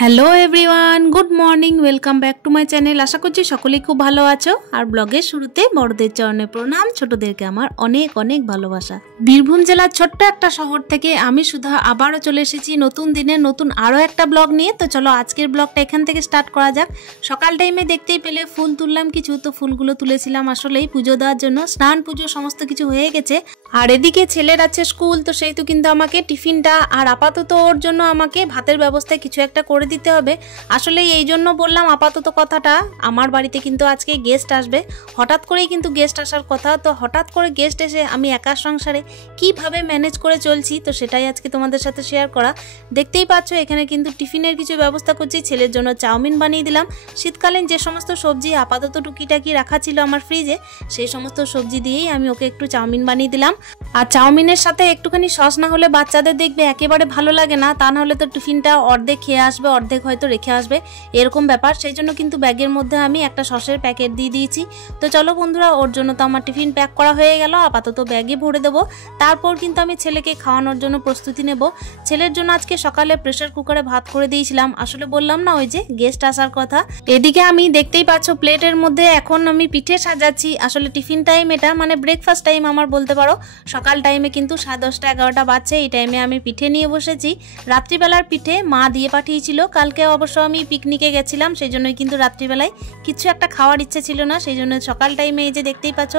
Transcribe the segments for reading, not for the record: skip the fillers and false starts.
Hello everyone, good morning, welcome back to my channel. আশা করছি সকলেই খুব ভালো আছো। আর ব্লগের শুরুতে বড়দের চরণে প্রণাম, ছোটদেরকে আমার অনেক অনেক ভালোবাসা। বীরভূম জেলার ছোট্ট একটা শহর থেকে আমি সুধা আবারও চলে এসেছি নতুন দিনে নতুন আরও একটা ব্লগ নিয়ে। তো চলো আজকের ব্লগটা এখান থেকে স্টার্ট করা যাক। সকাল টাইমে দেখতেই পেলে ফুল তুললাম কিছু, তো ফুলগুলো তুলেছিলাম আসলেই পুজো দেওয়ার জন্য। স্নান পুজো সমস্ত কিছু হয়ে গেছে। আর এদিকে ছেলের আছে স্কুল, তো সেহেতু কিন্তু আমাকে টিফিনটা আর আপাতত ওর জন্য আমাকে ভাতের ব্যবস্থায় কিছু একটা করে দিতে হবে। আসলে এই জন্য বললাম আপাতত কথাটা, আমার বাড়িতে কিন্তু আজকে গেস্ট আসবে। হঠাৎ করেই কিন্তু গেস্ট আসার কথা। তো হঠাৎ করে গেস্ট এসে আমি একা সংসারে কিভাবে ম্যানেজ করে চলছি, তো সেটাই আজকে তোমাদের সাথে শেয়ার করা। দেখতেই পাচ্ছ এখানে কিন্তু টিফিনের কিছু ব্যবস্থা করছি। ছেলের জন্য চাউমিন বানিয়ে দিলাম। শীতকালীন যে সমস্ত সবজি আপাতত টুকিটাকি রাখা ছিল আমার ফ্রিজে, সেই সমস্ত সবজি দিয়েই আমি ওকে একটু চাউমিন বানিয়ে দিলাম। আর চাউমিনের সাথে একটুখানি সস না হলে বাচ্চাদের দেখবে একেবারে ভালো লাগে না। তা নাহলে তো টিফিনটা অর্ধেক খেয়ে আসবে, অর্ধেক হয়তো রেখে আসবে, এরকম ব্যাপার। সেই জন্য কিন্তু ব্যাগের মধ্যে আমি একটা সসের প্যাকেট দিয়ে দিয়েছি। তো চলো বন্ধুরা, ওর জন্য তো আমার টিফিন প্যাক করা হয়ে গেল, আপাতত ব্যাগে ভরে দেবো। তারপর কিন্তু আমি ছেলেকে খাওয়ানোর জন্য প্রস্তুতি নেব। ছেলের জন্য আজকে সকালে প্রেসার কুকারে ভাত করে দিয়েছিলাম। আসলে বললাম না ওই যে গেস্ট আসার কথা। এদিকে আমি দেখতেই পাচ্ছ প্লেটের মধ্যে এখন আমি পিঠে সাজাচ্ছি। আসলে টিফিন টাইম এটা, মানে ব্রেকফাস্ট টাইম আমার বলতে পারো। সকাল টাইমে কিন্তু 10:30 11টা বাজছে, এই টাইমে আমি পিঠে নিয়ে বসেছি। রাত্রিবেলার পিঠে মা দিয়ে পাঠিয়েছিল। কালকে অবশ্য আমি পিকনিকে গেছিলাম, সেই জন্যই কিন্তু রাত্রিবেলায় কিছু একটা খাওয়ার ইচ্ছে ছিল না, সেই জন্য সকাল টাইমে এই যে দেখতেই পাচ্ছ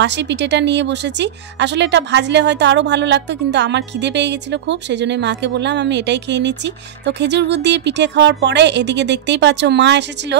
বাসি পিঠেটা নিয়ে বসেছি। আসলে এটা ভাজলে হয়তো আরও ভালো লাগতো, কিন্তু আমার খিদে পেয়ে গেছিলো খুব, সেই জন্যই মাকে বললাম আমি এটাই খেয়ে নিচ্ছি। তো খেজুর গুড় দিয়ে পিঠে খাওয়ার পরে এদিকে দেখতেই পাচ্ছ মা এসেছিল।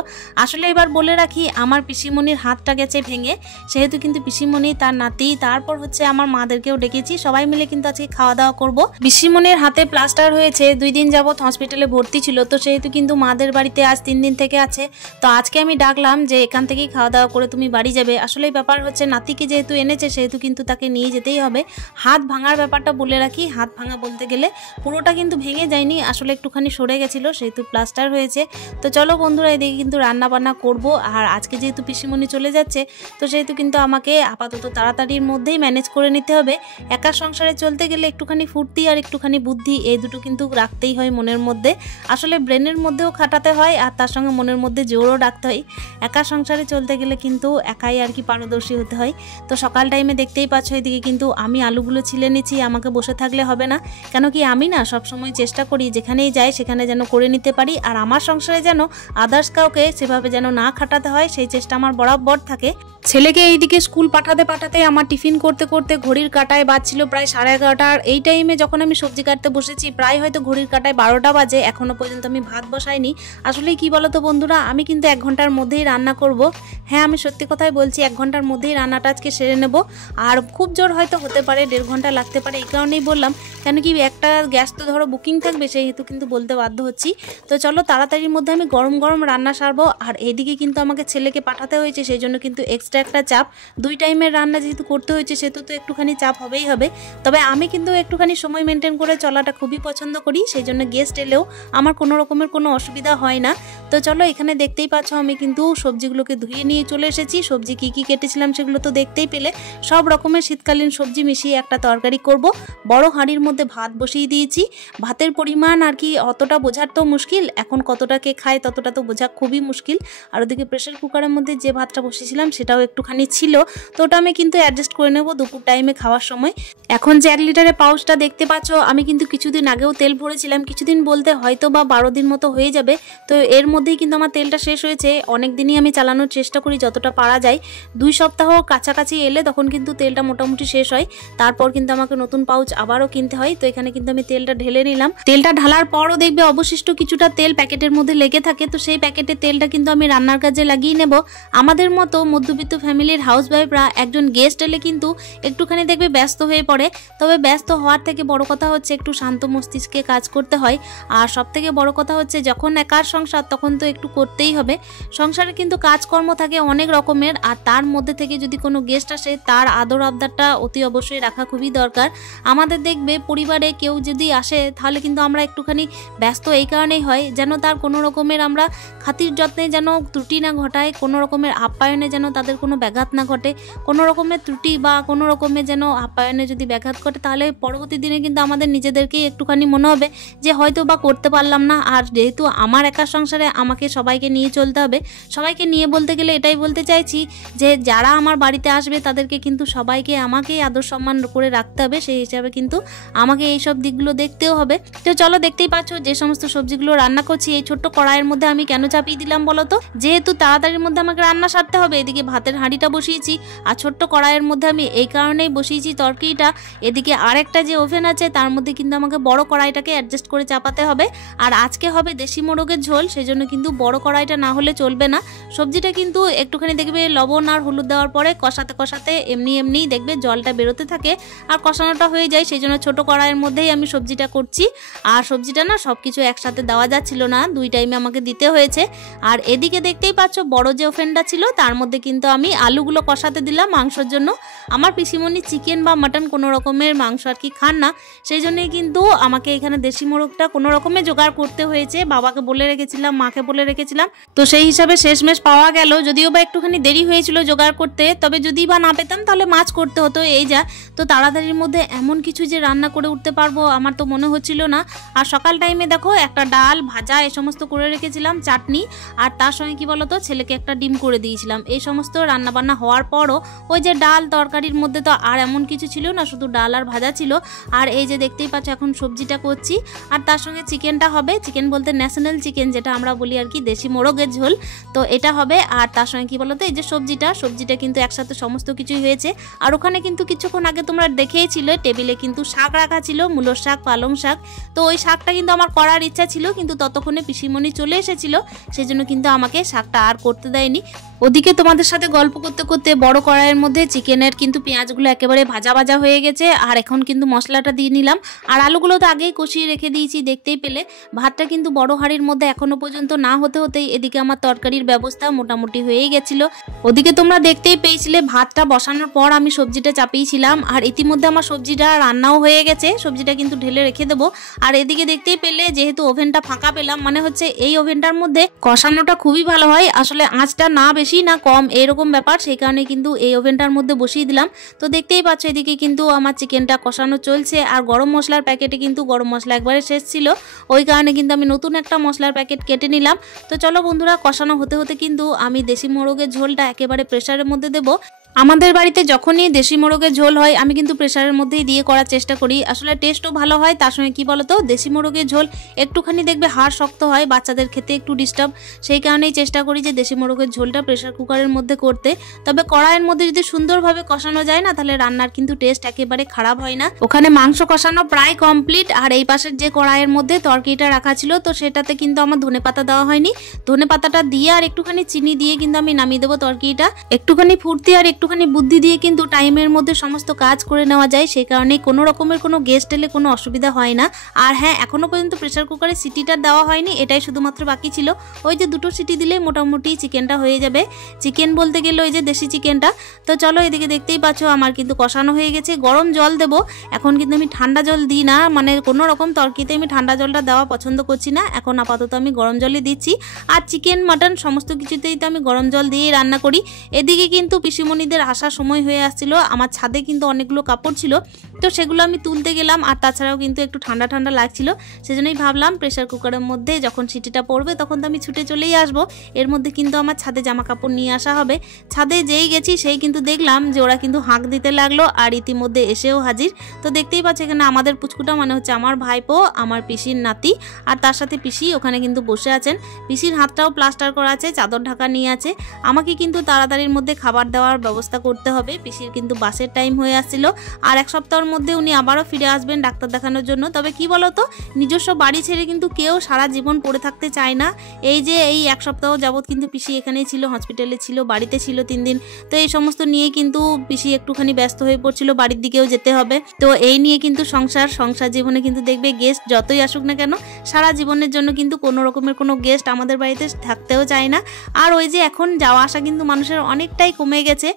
আসলে এবার বলে রাখি, আমার পিসিমণির হাতটা গেছে ভেঙে, সেহেতু কিন্তু পিসিমণি, তার নাতি, তারপর হচ্ছে আমার মাদেরকেও ডেকেছি। সবাই মিলে কিন্তু আজকে খাওয়া দাওয়া করবো। পিসিমণির হাতে প্লাস্টার হয়েছে, 2 দিন যাবত হসপিটালে ভর্তি ছিল, তো সেহেতু কিন্তু মাদের বাড়িতে আজ 3 দিন থেকে আছে। তো আজকে আমি ডাকলাম যে এখান থেকেই খাওয়া দাওয়া করে তুমি বাড়ি যাবে। আসলে ব্যাপার হচ্ছে নাতিকে যেহেতু এনেছে সেহেতু কিন্তু তাকে নিয়ে যেতেই হবে। হাত ভাঙার ব্যাপারটা বলে রাখি, হাত ভাঙা বলতে গেলে পুরোটা কিন্তু ভেঙে যায়নি, আসলে একটুখানি সরে গেছিল, সেহেতু প্লাস্টার হয়েছে। তো চলো বন্ধুরা, এদিকে কিন্তু রান্না বান্না করবো। আর আজকে যেহেতু পিসিমণি চলে যাচ্ছে, তো সেহেতু কিন্তু আমাকে আপাতত তাড়াতাড়ির মধ্যেই ম্যানেজ করে নিতে হবে। একা সংসারে চলতে গেলে একটুখানি ফুর্তি আর একটুখানি বুদ্ধি, এই দুটো কিন্তু রাখতেই হয় মনের মধ্যে। আসলে ব্রেনের মধ্যেও খাটাতে হয় আর তার সঙ্গে মনের মধ্যে জোরও রাখতে হয়। একা সংসারে চলতে গেলে কিন্তু একাই আর কি পারদর্শী হতে হয়। তো সকাল টাইমে দেখতেই পাচ্ছ এদিকে কিন্তু আমি আলুগুলো ছিলে নিচ্ছি। আমাকে বসে থাকলে হবে না, কেন কি আমি না সবসময় চেষ্টা করি যেখানেই যাই সেখানে যেন করে নিতে পারি, আর আমার সংসারে যেন আদার্স কাউকে সেভাবে যেন না খাটাতে হয়, সেই চেষ্টা আমার বরাবর থাকে। ছেলেকে এইদিকে স্কুল পাঠাতে আমার টিফিন করতে করতে ঘড়ির কাঁটায় বাজছিল প্রায় 11:30। আর এই টাইমে যখন আমি সবজি কাটতে বসেছি প্রায় হয়তো ঘড়ির কাঁটায় 12টা বাজে, এখনো পর্যন্ত আমি ভাত বসাইনি। আসলে কি বলতো বন্ধুরা, আমি কিন্তু 1 ঘন্টার মধ্যেই রান্না করব। হ্যাঁ, আমি সত্যি কথাই বলছি, 1 ঘন্টার মধ্যেই রান্নাটা আজকে সেরে নেব। আর খুব জোর হয়তো হতে পারে 1.5 ঘন্টা লাগতে পারে, এই কারণেই বললাম, কেন কি একটা গ্যাস তো ধরো বুকিং থাকবে, সেই হেতু কিন্তু বলতে বাধ্য হচ্ছি। তো চলো তাড়াতাড়ির মধ্যে আমি গরম গরম রান্না সারবো। আর এদিকে কিন্তু আমাকে ছেলেকে পাঠাতে হয়েছে, সেই জন্য কিন্তু এক্সট্রা একটা চাপ। 2 টাইমের রান্না যেহেতু করতে হয়েছে সেহেতু তো একটুখানি চাপ হবেই হবে। তবে আমি কিন্তু একটুখানি সময় মেনটেন করে চলাটা খুবই পছন্দ করি, সেই জন্য গেস্ট এলেও আমার কোনো রকমের কোনো অসুবিধা হয় না। তো চলো এখানে দেখতেই পাচ্ছ আমি কিন্তু সবজিগুলোকে ধুয়ে নিয়ে চলে এসেছি। সবজি কি কি কেটেছিলাম সেগুলো তো দেখতেই পেলে। সব রকমের শীতকালীন সবজি মিশিয়ে একটা তরকারি করব। বড় হাঁড়ির মধ্যে ভাত বসিয়ে দিয়েছি। ভাতের পরিমাণ আর কি অতটা বোঝার তো মুশকিল, এখন কতটা কে খায় ততটা তো বোঝা খুবই মুশকিল। আর ওদিকে প্রেসার কুকারের মধ্যে যে ভাতটা বসিয়েছিলাম সেটাও একটুখানি ছিল, তো ওটা আমি কিন্তু অ্যাডজাস্ট করে নেব দুপুর টাইমে খাওয়ার সময়। এখন যে 1 লিটারের পাউচটা দেখতে পাচ্ছ, আমি কিন্তু কিছুদিন আগেও তেল ভরেছিলাম, কিছুদিন বলতে হয়তো বা 12 দিন মতো হয়ে যাবে। তো এর মধ্যেই কিন্তু আমার তেলটা শেষ হয়েছে। অনেক দিনই আমি চালানোর চেষ্টা করি যতটা পারা যায়। 2 সপ্তাহ কাছাকাছি এলে তখন কিন্তু তেলটা মোটামুটি শেষ হয়, তারপর কিন্তু আমাকে নতুন পাউচ আবারও কিনতে হয়। তো এখানে কিন্তু আমি তেলটা ঢেলে নিলাম। তেলটা ঢালার পরও দেখবে অবশিষ্ট কিছুটা তেল প্যাকেটের মধ্যে লেগে থাকে, তো সেই প্যাকেটের তেলটা কিন্তু আমি রান্নার কাজে লাগিয়ে নেব। আমাদের মতো মধ্যবিত্ত ফ্যামিলির হাউসওয়াইফরা একজন গেস্ট এলে কিন্তু একটুখানি দেখবে ব্যস্ত হয়ে পড়ে। তবে ব্যস্ত হওয়ার থেকে বড় কথা হচ্ছে একটু শান্ত মস্তিষ্কে কাজ করতে হয়। আর সব থেকে বড় বড় কথা হচ্ছে যখন একার সংসার তখন তো একটু করতেই হবে। সংসারে কিন্তু কাজকর্ম থাকে অনেক রকমের, আর তার মধ্যে থেকে যদি কোনো গেস্ট আসে তার আদর আবদারটা অতি অবশ্যই রাখা খুবই দরকার। আমাদের দেখবে পরিবারে কেউ যদি আসে তাহলে কিন্তু আমরা একটুখানি ব্যস্ত এই কারণেই হয় যেন তার কোনো রকমের আমরা খাতির যত্নে যেন ত্রুটি না ঘটায়, কোনো রকমের আপ্যায়নে যেন তাদের কোনো ব্যাঘাত না ঘটে। কোনো রকমের ত্রুটি বা কোনো রকমের যেন আপ্যায়নে যদি ব্যাঘাত ঘটে তাহলে পরবর্তী দিনে কিন্তু আমাদের নিজেদেরকেই একটুখানি মনে হবে যে হয়তো বা করতে পারলাম না। আর যেহেতু আমার একার সংসারে আমাকে সবাইকে নিয়ে চলতে হবে, সবাইকে নিয়ে বলতে গেলে এটাই বলতে চাইছি যে যারা আমার বাড়িতে আসবে তাদেরকে কিন্তু সবাইকে আমাকেই আদর সম্মান করে রাখতে হবে, সেই হিসাবে কিন্তু আমাকে এইসব দিকগুলো দেখতেও হবে। তো চলো দেখতেই পাচ্ছ যে সমস্ত সবজিগুলো রান্না করছি এই ছোট্ট কড়াইয়ের মধ্যে আমি কেন চাপিয়ে দিলাম বলো তো, যেহেতু তাড়াতাড়ির মধ্যে আমাকে রান্না সারতে হবে। এদিকে ভাতের হাঁড়িটা বসিয়েছি আর ছোট্ট কড়াইয়ের মধ্যে আমি এই কারণেই বসিয়েছি তরকারিটা। এদিকে আরেকটা যে ওভেন আছে তার মধ্যে কিন্তু আমাকে বড় কড়াইটাকে অ্যাডজাস্ট করে চাপাতে হবে। আর আজকে হবে দেশি মোরগের ঝোল, সেজন্য কিন্তু বড় কড়াইটা না হলে চলবে না। সবজিটা কিন্তু একটুখানি দেখবে লবণ আর হলুদ দেওয়ার পরে কষাতে কষাতে এমনিই দেখবে জলটা বেরোতে থাকে আর কষানোটা হয়ে যায়, সেই জন্য ছোটো কড়াইয়ের মধ্যেই আমি সবজিটা করছি। আর সবজিটা না সব কিছু একসাথে দেওয়া যাচ্ছিল না, 2 টাইমে আমাকে দিতে হয়েছে। আর এদিকে দেখতেই পাচ্ছ বড় যে ওভেনটা ছিল তার মধ্যে কিন্তু আমি আলুগুলো কষাতে দিলাম মাংসর জন্য। আমার পিসিমণি চিকেন বা মাটন কোনো রকমের মাংস আর কি খান না, সেই জন্যই কিন্তু আমাকে এখানে দেশি মোরগটা কোনো রকমে জোগাড় করতে হয়েছে। বাবাকে বলে রেখেছিলাম, মাকে বলে রেখেছিলাম, তো সেই হিসাবে শেষমেশ পাওয়া গেল। যদিও বা একটুখানি দেরি হয়েছিল জোগাড় করতে, তবে যদি বা না পেতাম তাহলে মাছ করতে হতো। এই যা তো তাড়াতাড়ির মধ্যে এমন কিছু যে রান্না করে উঠতে পারবো আমার তো মনে হচ্ছিল না। আর সকাল টাইমে দেখো একটা ডাল ভাজা এই সমস্ত করে রেখেছিলাম, চাটনি, আর তার সঙ্গে কি বলতো ছেলেকে একটা ডিম করে দিয়েছিলাম। এই সমস্ত রান্নাবান্না হওয়ার পরও ওই যে ডাল তরকারির মধ্যে তো আর এমন কিছু ছিল না, শুধু ডাল আর ভাজা ছিল। আর এই যে দেখতেই পাচ্ছ এখন সবজিটা করছি আর তার সঙ্গে চিকেনটা হবে, চিকেন বলতে ন্যাশনাল চিকেন যেটা আমরা বলি আর কি, দেশি মোরগের ঝোল, তো এটা হবে। আর তার সঙ্গে কি বলতো এই যে সবজিটা কিন্তু একসাথে সমস্ত কিছুই হয়েছে। আর ওখানে কিন্তু কিছুক্ষণ আগে তোমরা দেখেইছিলে টেবিলে কিন্তু শাক রাখা ছিল, মূলোর শাক, পালং শাক। তো ওই শাকটা কিন্তু আমার করার ইচ্ছা ছিল, কিন্তু ততক্ষণে পিসিমণি চলে এসেছিল, সেজন্য কিন্তু আমাকে শাকটা আর করতে দেয়নি। ওদিকে তোমাদের সাথে গল্প করতে করতে বড় কড়াইয়ের মধ্যে চিকেনের কিন্তু পেঁয়াজগুলো একেবারে ভাজা ভাজা হয়ে গেছে। আর এখন কিন্তু মশলাটা দিয়ে নিলাম, আর আলুগুলো তো আগেই কষিয়ে রেখে দিয়েছি দেখতেই পেলে। ভাতটা কিন্তু বড় হাঁড়ির মধ্যে এখনো পর্যন্ত না হতেই এদিকে আমার তরকারির ব্যবস্থা মোটামুটি হয়েই গেছিল। ওদিকে তোমরা দেখতেই পেয়েছিলে ভাতটা বসানোর পর আমি সবজিটা চাপিয়েছিলাম, আর ইতিমধ্যে আমার সবজিটা রান্নাও হয়ে গেছে। সবজিটা কিন্তু ঢেলে রেখে দেবো। আর এদিকে দেখতেই পেলে যেহেতু ওভেনটা ফাঁকা পেলাম, মানে হচ্ছে এই ওভেনটার মধ্যে কষানোটা খুবই ভালো হয়, আসলে আঁচটা না বেশি না কম এরকম ব্যাপার, সেই কারণে কিন্তু এই ওভেনটার মধ্যে বসিয়ে দিলাম। তো দেখতেই পাচ্ছ এদিকে কিন্তু আমার চিকেনটা কষানো চলছে। আর গরম মশলার প্যাকেটে কিন্তু গরম মশলা একবারে শেষ ছিল, ওই কারণে কিন্তু আমি নতুন একটা মশলার প্যাকেট কেটে নিলাম। তো চলো বন্ধুরা, কষানো হতে হতে কিন্তু আমি দেশি মোরগের ঝোলটা একেবারে প্রেসারের মধ্যে দেবো। আমাদের বাড়িতে যখনই দেশি মোরগের ঝোল হয় আমি কিন্তু প্রেসারের মধ্যেই দিয়ে করার চেষ্টা করি, আসলে টেস্টও ভালো হয়। তার সঙ্গে কি বলতো দেশি মোরগের ঝোল একটুখানি দেখবে হাড় শক্ত হয়, বাচ্চাদের খেতে একটু ডিস্টার্ব, সেই কারণেই চেষ্টা করি যে দেশি মোরগের ঝোলটা প্রেসার কুকারের মধ্যে করতে। তবে কড়াইয়ের মধ্যে যদি সুন্দরভাবে কষানো যায় না তাহলে রান্নার কিন্তু টেস্ট একেবারে খারাপ হয় না। ওখানে মাংস কষানো প্রায় কমপ্লিট, আর এই পাশের যে কড়াইয়ের মধ্যে তরকারিটা রাখা ছিল তো সেটাতে কিন্তু আমার ধনেপাতা দেওয়া হয়নি। ধনেপাতাটা দিয়ে আর একটুখানি চিনি দিয়ে কিন্তু আমি নামিয়ে দেবো তরকারিটা। একটুখানি ফুর্তি আর একটুখানি বুদ্ধি দিয়ে কিন্তু টাইমের মধ্যে সমস্ত কাজ করে নেওয়া যায়, সেই কারণে কোনো রকমের কোনো গেস্ট এলে কোনো অসুবিধা হয় না। আর হ্যাঁ, এখনো পর্যন্ত প্রেসার কুকারে সিটিটা দেওয়া হয়নি, এটাই শুধুমাত্র বাকি ছিল। ওই যে 2টো সিটি দিলে মোটামুটি চিকেনটা হয়ে যাবে। চিকেন বলতে গেলে ওই যে দেশি চিকেনটা। তো চলো এদিকে দেখতেই পাচ্ছ আমার কিন্তু কষানো হয়ে গেছে। গরম জল দেবো এখন, কিন্তু আমি ঠান্ডা জল দিই না, মানে কোনো রকম তরকারিতে আমি ঠান্ডা জলটা দেওয়া পছন্দ করছি না। এখন আপাতত আমি গরম জলই দিচ্ছি। আর চিকেন মাটন সমস্ত কিছুতেই তো আমি গরম জল দিয়েই রান্না করি। এদিকে কিন্তু পিসিমণিদের আসার সময় হয়ে আসছিল, আমার ছাদে কিন্তু অনেকগুলো কাপড় ছিল, তো সেগুলো আমি তুলতে গেলাম। আর তাছাড়াও কিন্তু একটু ঠান্ডা ঠান্ডা লাগছিল, সেজন্যই ভাবলাম প্রেসার কুকারের মধ্যে যখন সিটিটা পড়বে তখন তো আমি ছুটে চলেই আসবো। এর মধ্যে কিন্তু আমার ছাদে জামা কাপড় নিয়ে আসা হবে। ছাদে যেই গেছি সেই কিন্তু দেখলাম যে ওরা কিন্তু হাঁক দিতে লাগলো, আর ইতিমধ্যে এসেও হাজির। তো দেখতেই পাচ্ছি এখানে আমাদের পুচকুটা মানে হচ্ছে আমার ভাইপো, আমার পিসির নাতি, আর তার সাথে পিসি ওখানে কিন্তু বসে আছেন। পিসির হাতটাও প্লাস্টার করা আছে, চাদর ঢাকা নিয়ে আছে। আমাকে কিন্তু তাড়াতাড়ির মধ্যে খাবার দেওয়ার ব্যবস্থা করতে হবে, পিসির কিন্তু বাসের টাইম হয়ে আসছিল। আর এক সপ্তাহের মধ্যে উনি আবারও ফিরে আসবেন ডাক্তার দেখানোর জন্য। তবে কি বলতো, নিজস্ব বাড়ি ছেড়ে কিন্তু কেউ সারা জীবন পড়ে থাকতে চায় না। এই যে এই 1 সপ্তাহ যাবৎ কিন্তু পিসি এখানেই ছিল, হসপিটালে ছিল, বাড়িতে ছিল 3 দিন। তো এই সমস্ত নিয়ে কিন্তু পিসি একটুখানি ব্যস্ত হয়ে পড়ছিল, বাড়ির দিকেও যেতে হবে। তো এই নিয়ে কিন্তু সংসার জীবনে কিন্তু দেখবে গেস্ট যতই আসুক না কেন, সারা জীবনের জন্য কিন্তু কোনো রকমের কোনো গেস্ট আমাদের বাড়িতে থাকতেও চায় না। আর ওই যে এখন যাওয়া আসা কিন্তু মানুষের অনেকটাই কমে গেছে।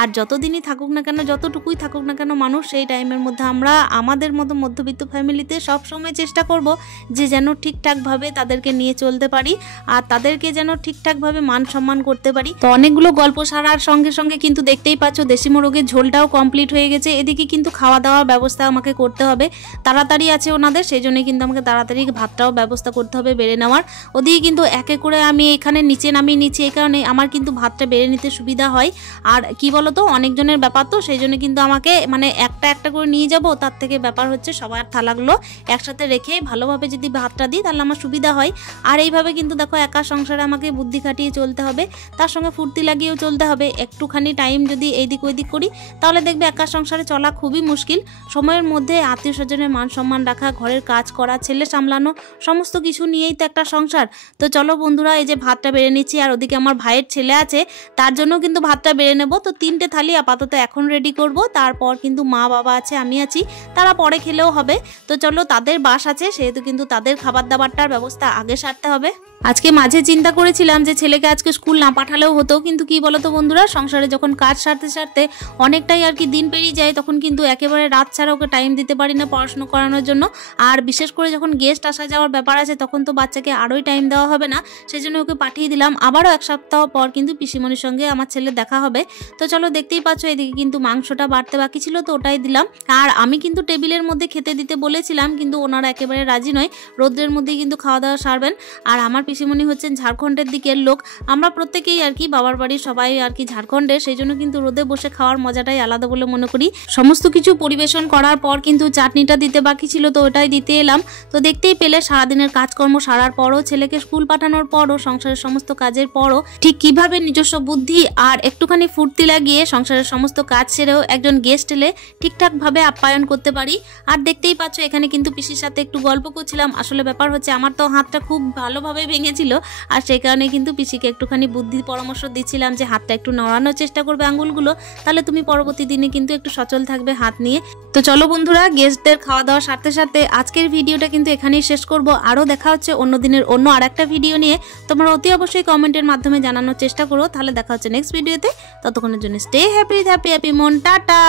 আর যতদিনই থাকুক না কেন, যতটুকুই থাকুক না কেন মানুষ, সেই টাইমের মধ্যে আমরা আমাদের মতো মধ্যবিত্ত ফ্যামিলিতে সবসময় চেষ্টা করব যে যেন ঠিকঠাকভাবে তাদেরকে নিয়ে চলতে পারি আর তাদেরকে যেন ঠিকঠাকভাবে মান সম্মান করতে পারি। তো অনেকগুলো গল্প সারার সঙ্গে সঙ্গে কিন্তু দেখতেই পাচ্ছ দেশি মোরগের ঝোলটাও কমপ্লিট হয়ে গেছে। এদিকে কিন্তু খাওয়া দাওয়ার ব্যবস্থা আমাকে করতে হবে, তাড়াতাড়ি আছে ওনাদের, সেই জন্যই কিন্তু আমাকে তাড়াতাড়ি ভাতটাও ব্যবস্থা করতে হবে বেড়ে নেওয়ার। ওদিকে কিন্তু একে করে আমি এখানে নিচে নামিয়ে নিচ্ছি, এই কারণে আমার কিন্তু ভাতটা বেড়ে নিতে সুবিধা হয়। আর কি বলতো, অনেকজনের ব্যাপার তো, সেই জন্য কিন্তু আমাকে মানে একটা একটা করে নিয়ে যাব, তার থেকে ব্যাপার হচ্ছে সবার থালাগুলো একসাথে রেখে ভালোভাবে যদি ভাতটা দিই তাহলে আমার সুবিধা হয়। আর এইভাবে কিন্তু দেখো একা সংসারে আমাকে বুদ্ধি খাটিয়ে চলতে হবে, তার সঙ্গে ফুর্তি লাগিয়েও চলতে হবে। একটুখানি টাইম যদি এইদিক ওইদিক করি তাহলে দেখবে একা সংসারে চলা খুবই মুশকিল। সময়ের মধ্যে আত্মীয় স্বজনের মান সম্মান রাখা, ঘরের কাজ করা, ছেলে সামলানো, সমস্ত কিছু নিয়েই তো একটা সংসার। তো চলো বন্ধুরা, এই যে ভাতটা বেড়ে নিচ্ছি, আর ওদিকে আমার ভাইয়ের ছেলে আছে, তার জন্য কিন্তু ভাতটা বেড়ে নেব। তো 3টে থালি আপাতত এখন রেডি করব, তারপর কিন্তু মা বাবা আছে, আমি আছি, তারা পরে খেলেও হবে। তো চলো, তাদের বাস আছে সেহেতু কিন্তু তাদের খাবার দাবারটার ব্যবস্থা আগে সারতে হবে। আজকে মাঝে চিন্তা করেছিলাম যে ছেলেকে আজকে স্কুল না পাঠালেও হতো, কিন্তু কি বলতো বন্ধুরা, সংসারে যখন কাজ সারতে সারতে অনেকটাই আর কি দিন পেরিয়ে যায়, তখন কিন্তু একেবারে রাত ছাড়া ওকে টাইম দিতে পারি না পড়াশোনা করানোর জন্য। আর বিশেষ করে যখন গেস্ট আসা যাওয়ার ব্যাপার আছে তখন তো বাচ্চাকে আরোই টাইম দেওয়া হবে না, সেজন্য ওকে পাঠিয়ে দিলাম। আবারও 1 সপ্তাহ পর কিন্তু পিসিমণির সঙ্গে আমার ছেলে দেখা হবে। তো চলো, দেখতেই পাচ্ছ এদিকে কিন্তু মাংসটা বাড়তে বাকি ছিল, তো ওটাই দিলাম। আর আমি কিন্তু টেবিলের মধ্যে খেতে দিতে বলেছিলাম, কিন্তু ওনারা একেবারে রাজি নয়, রোদ্রের মধ্যেই কিন্তু খাওয়া দাওয়া সারবেন। আর আমার পিসিমণি হচ্ছেন ঝাড়খণ্ডের দিকের লোক, আমরা প্রত্যেকেই আর কি বাবার বাড়ির সবাই আর কি ঝাড়খণ্ডের, সেই জন্য কিন্তু রোদে বসে খাওয়ার মজাটাই আলাদা বলে মনে করি। সমস্ত কিছু পরিবেশন করার পর কিন্তু চাটনিটা দিতে বাকি ছিল, তো ওটাই দিতে এলাম। তো দেখতেই পেলে সারাদিনের কাজকর্ম সারার পরও, ছেলেকে স্কুল পাঠানোর পরও, সংসারের সমস্ত কাজের পরও ঠিক কিভাবে নিজস্ব বুদ্ধি আর একটুখানি ফুর্তি লাগিয়ে সংসারের সমস্ত কাজ সেরেও একজন গেস্ট এলে ঠিকঠাকভাবে আপ্যায়ন করতে পারি। আর দেখতেই পাচ্ছ এখানে কিন্তু পিসির সাথে একটু গল্প করছিলাম। আসলে ব্যাপার হচ্ছে আমার তো হাতটা খুব ভালোভাবে ভেঙেছিল, আর সেই কারণে কিন্তু পিসিকে একটুখানি বুদ্ধি পরামর্শ দিচ্ছিলাম যে হাতটা একটু নড়ানোর চেষ্টা করবে আঙ্গুলগুলো, তাহলে তুমি পরবর্তী দিনে কিন্তু একটু সচল থাকবে হাত নিয়ে। তো চলো বন্ধুরা, গেস্টদের খাওয়া দাওয়ার সাথে সাথে আজকের ভিডিওটা কিন্তু এখানেই শেষ করব। আরও দেখা হচ্ছে অন্য দিনের অন্য আরেকটা ভিডিও নিয়ে। তোমরা অতি অবশ্যই কমেন্টের মাধ্যমে জানানোর চেষ্টা করো, তাহলে দেখা হচ্ছে নেক্সট ভিডিওতে। ততক্ষণের জন্য স্টে হ্যাপি মন, টাটা।